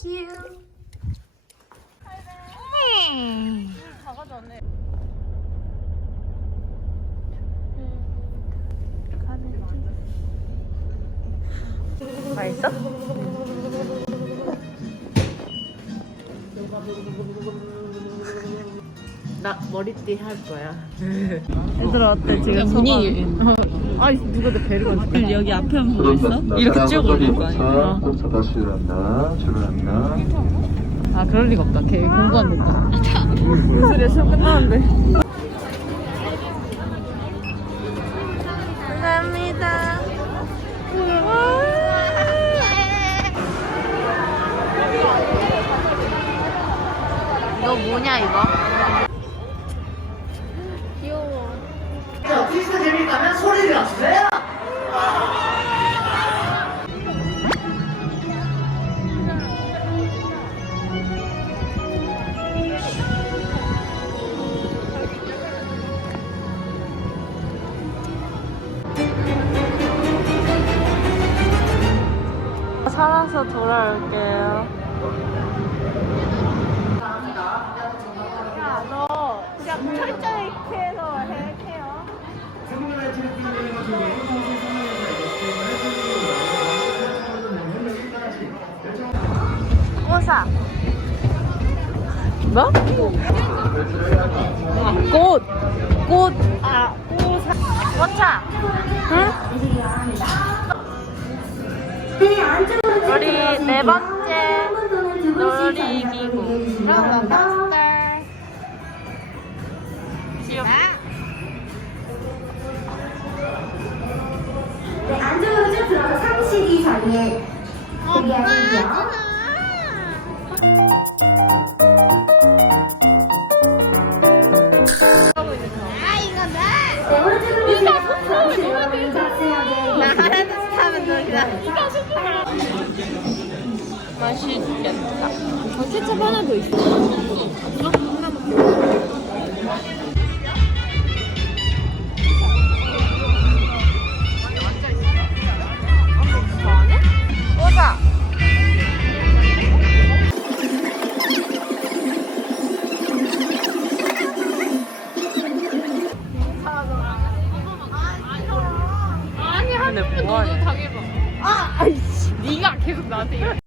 큐. 맛있어? 나 머리띠 할 거야. 얘들아 어때 지금 분위기. 아 누가 내 배를 건지 여기 앞에 한번 보고 있어? 이렇게 쭉 올릴 거 아니야? 다시 출발한다. 출발한다. 아 그럴 리가 없다 걔 공부 안 됐다 무슨 소리야 시험 끝나는데 감사합니다 이거 뭐냐 이거? 살아서 돌아올게요. 야, 너 그냥 철저히 해서 해, 해요. 꽃아. 뭐? 아, 꽃. 꽃. 아, 꽃. 꽃아. 응? 네 번째 놀이기구. 귀엽 네, 안전운전 들어서 상식이 자리에 대기하시고 맛있겠다 어, 케첩 하나 더 있어 보자 아니 근데 뭐하냐? 당해봐. 아, 아이씨. 네가 계속 나한테 이래.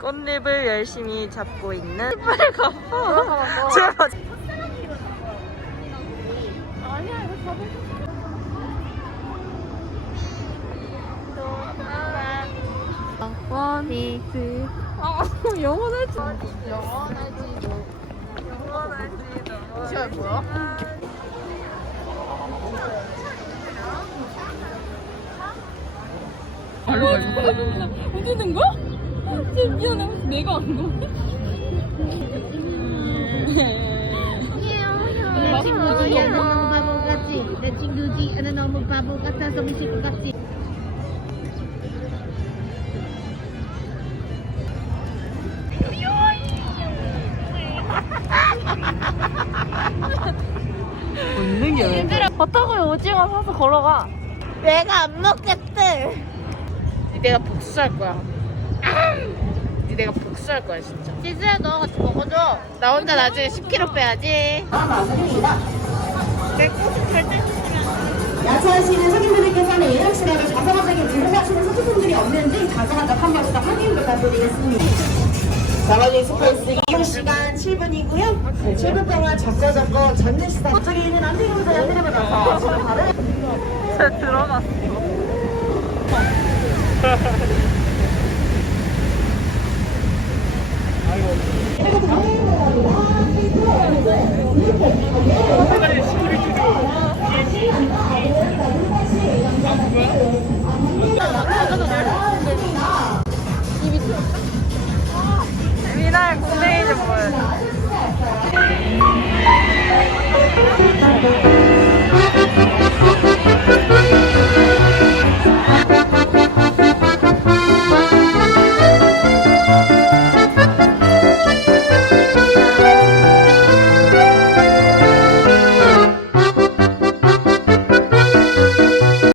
꽃잎을 열심히 잡고 있는 빨리 갚아 제발 원히트. 아 영원하지 영원하지도 시간 뭐야? 발로 밟고. 웃기는 거야? 진짜 미안해 혹시 내가 한 거? Kaya 너무 바보 같지? 내 친구지? 나 너무 바보 같아서 미칠 것 같지? 버터구이 오징어 사서 걸어가 내가 안 먹겠대 내가 복수할 거야. 니 내가 복수할 거야 진짜. 지수야 너 같이 먹어줘 나 혼자 나중에 10kg 빼야지 야차하시는 손님분들께서는 예약 시간을 자동화적인 들고 가시는 소지품들이 없는지 자동화적 한 번씩 더 확인 부탁드리겠습니다. 나머지 스페이스 이용 시간 7분이고요. 7분 동안 잡고 잡고 잡는 시간. 저쪽에 있는 안대부터 안대부 나서 바로 쟤 들어갔어